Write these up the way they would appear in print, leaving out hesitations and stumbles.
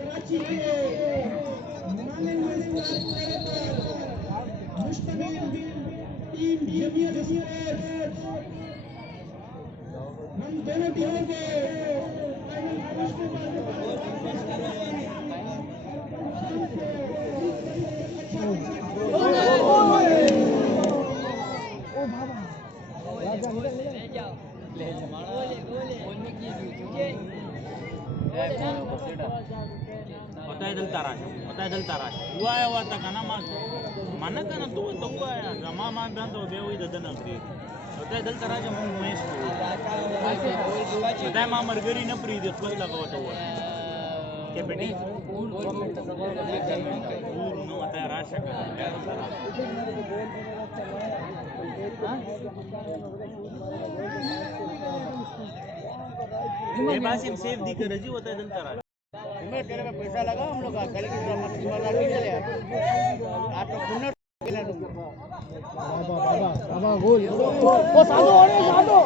कराची के मुश्तमिल team Jamiat sports हम दोनों टीमों के final Hotel Tarash. Why was the Kanaman? Manakana do the Waya, the Mama Dando, they with the Denagri. Hotel Tarash among Mexico. The time I'm Margarina Pri, the first of the war. Captain, no, Tarasha. Basim safe दिख रही होता है जनता राज तुम्हें तेरे पे पैसा लगा हम लोग कल की तरह मस्ती बाजार नहीं चले आप तो खुन्नर खेला तुम बाबा गोल ओ साधो अरे साधो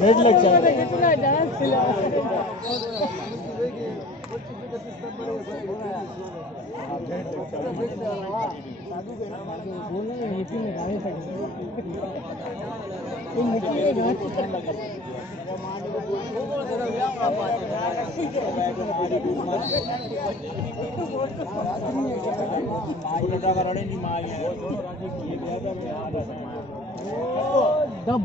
हेड लग जाए कितना डांस खेला बोलना ये भी में गाने तक इन मिट्टी के गाने दब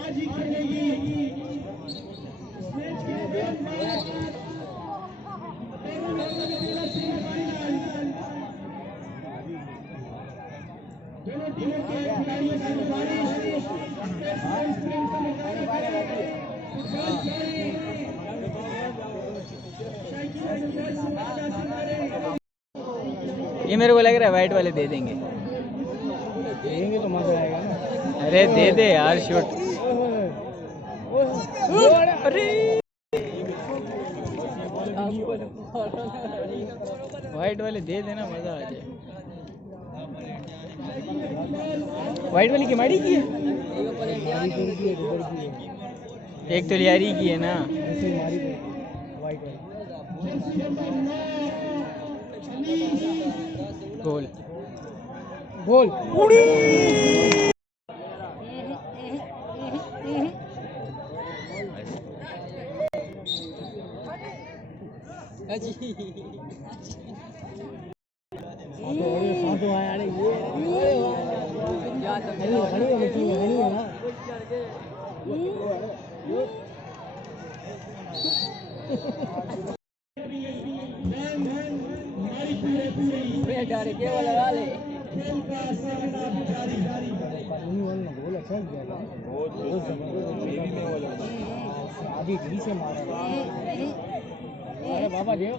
आज ही खेलेगी दोनों टीमों के खिलाड़ियों से गुजारिश ये मेरे को लग रहा है वाइट वाले दे देंगे तो मजा आएगा ना अरे दे दे यार शूट अरे वाइट वाले दे देना मजा आ जाए वाइट वाली की माड़ी की है एक तो लियारी की है ना गोल गोल साधो आया अरे ये डारे केवल लगा ले गोल अच्छा किया अभी डी से मारा अरे बाबा देव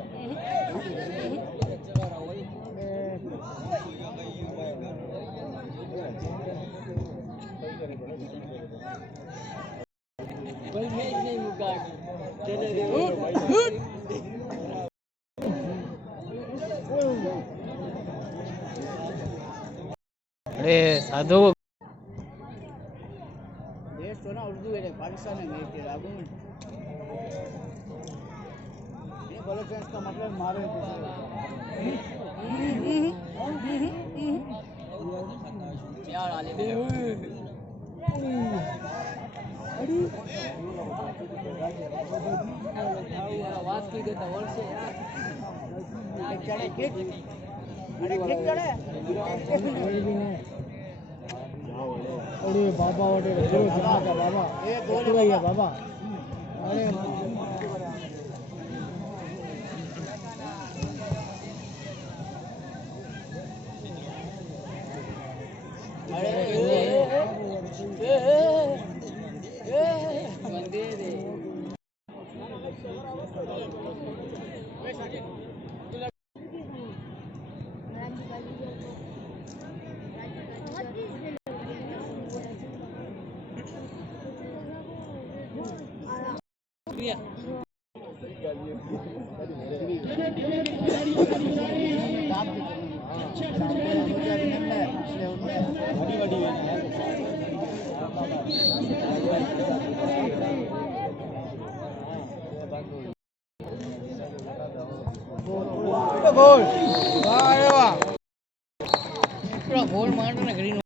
नहीं मुका चले अरे साधु देश तो ना उर्दू है पाकिस्तान में नहीं के लागू ये गलत सेंस का मतलब मारे यार आले आवाज की देता वर्ष से यार चढ़े किक अरे किक चढ़े अरे बाबा वाटे जरूर जाना का बाबा ये गोल है बाबा अरे अरे ગોલ વાહ વાહ પેલો ગોલ મારતો ને green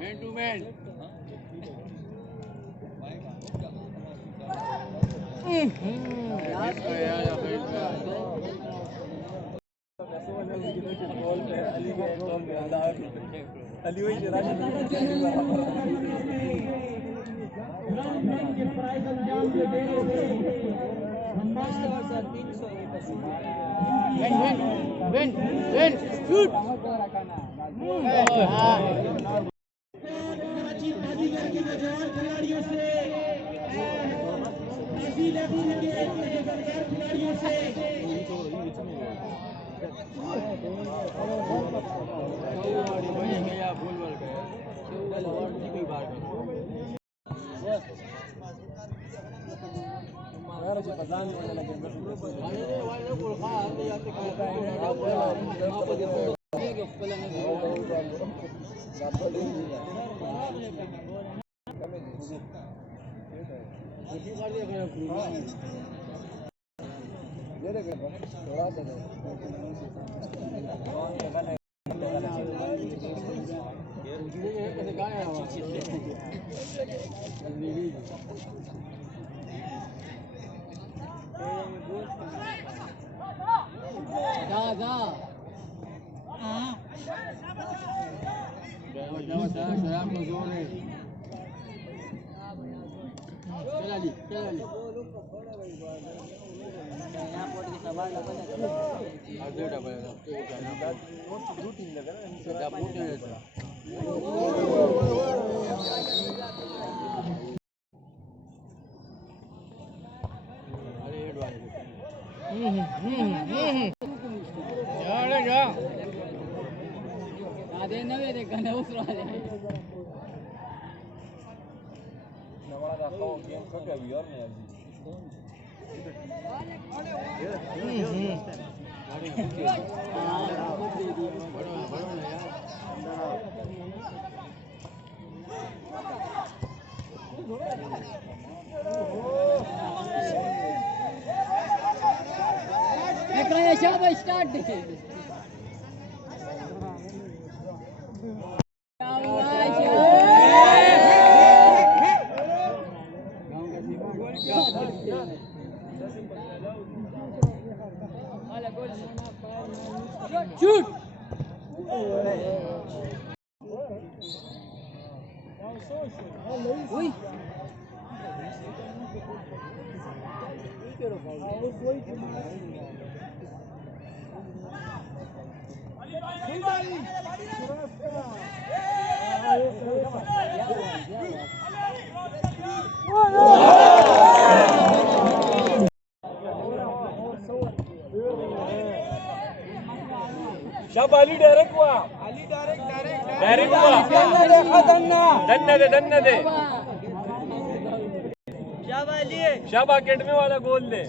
man to man Karachi बाजीगर के नौजवान खिलाड़ियों से खिलाड़ियों से स्टार्ट शूट शाबा अली डायरेक्ट हुआ डायरेक्ट हुआ धन्य दे शाबा अकेडमी वाला गोल दे